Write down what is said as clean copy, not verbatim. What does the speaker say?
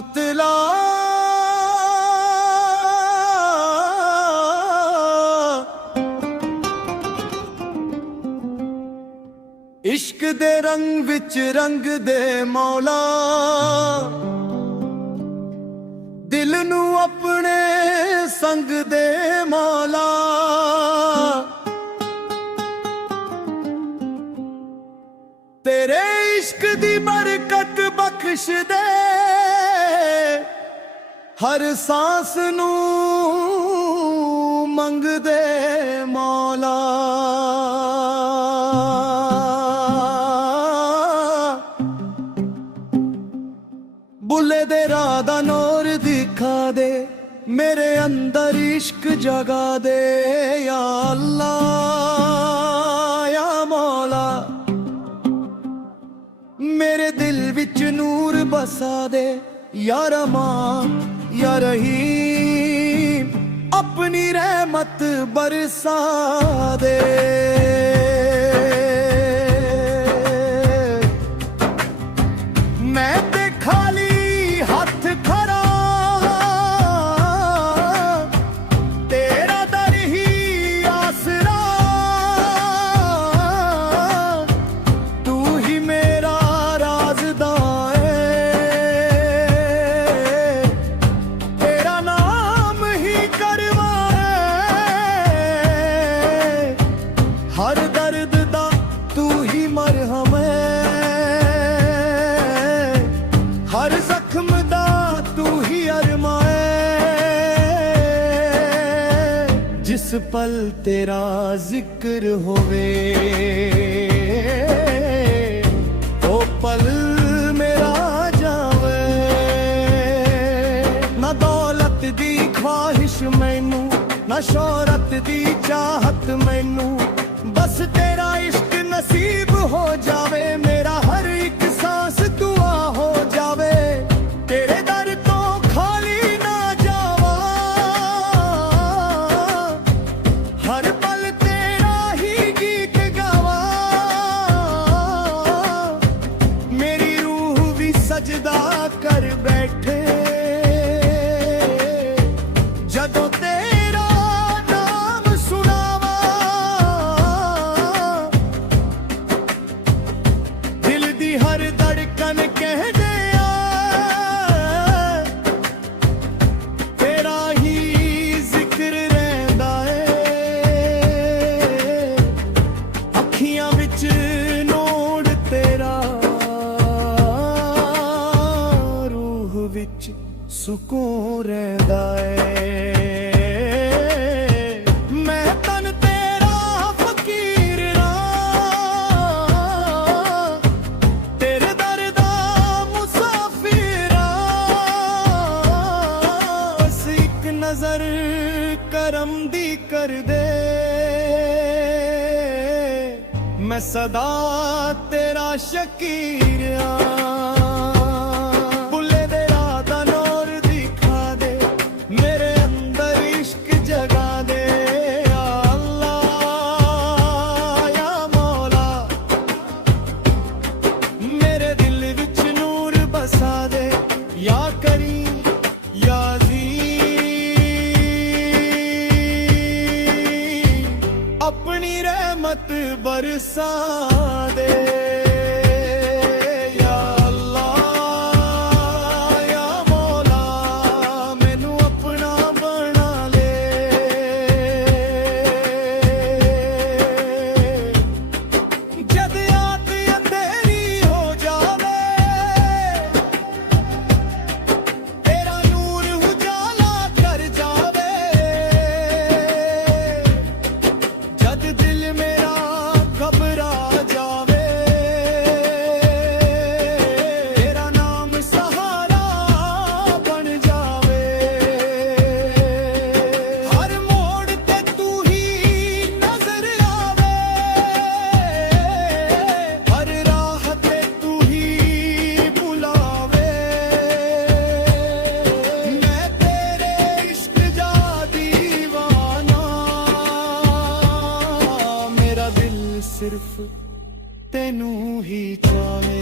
मतला इश्क दे रंग विच रंग दे मौला दिल नू अपने संग दे मौला तेरे इश्क दी बरकत बख्श दे हर सांस नू मंग दे मौला बुले दे राह दा नूर दिखा दे मेरे अंदर इश्क जगा दे या अल्लाह या मौला मेरे दिल विच नूर बसा दे या रमान या रहीम अपनी रहमत बरसा दे मैं ते खाली हाथ खड़ा तेरा दर ही आसरा तू ही मेरा राज़दार तेरा नाम ही करवा हर दर्द दा तू ही मरहम हर जख्म दा तू ही अरमा जिस पल तेरा जिक्र होवे ओ पल मेरा जावे ना दौलत दी ख्वाहिश मैनू ना शोहरत दी चाहत मैनू बस तेरा इश्क नसीब हो जावे मेरा हर एक सांस दुआ हो जावे तेरे दर तो खाली ना जावा हर पल तेरा ही गीत गावा मेरी रूह भी सजदा कर बैठे जदों तेरा नाम सुनावा दिल दी हर धड़कन कह दे तेरा ही जिक्र रहंदा है अखियां विच नूर तेरा रूह विच सुकून रहंदा है मैं तन तेरा फकीर तेरे दर दा मुसाफिर बस एक नजर करम दी कर दे मैं सदा तेरा शकीर बुले दे राह दा नूर दिखा दे मेरे अंदर इश्क जगा दे या अल्लाह या मौला मेरे दिल विच नूर बसा दे या करीम या अज़ीम अपनी रहमत बरसा दे या अल्लाह या मौला मैनू अपना बना ले जद रात अंधेरी हो जावे तेरा नूर उजाला कर जावे जद दिल मेरा घबरा जावे तेरा नाम सहारा बन जावे हर मोड़ ते तू ही नजर आवे हर राह ते तू ही बुलावे मैं तेरे इश्क दा दीवाना मेरा दिल सिर्फ तेनू ही चाहे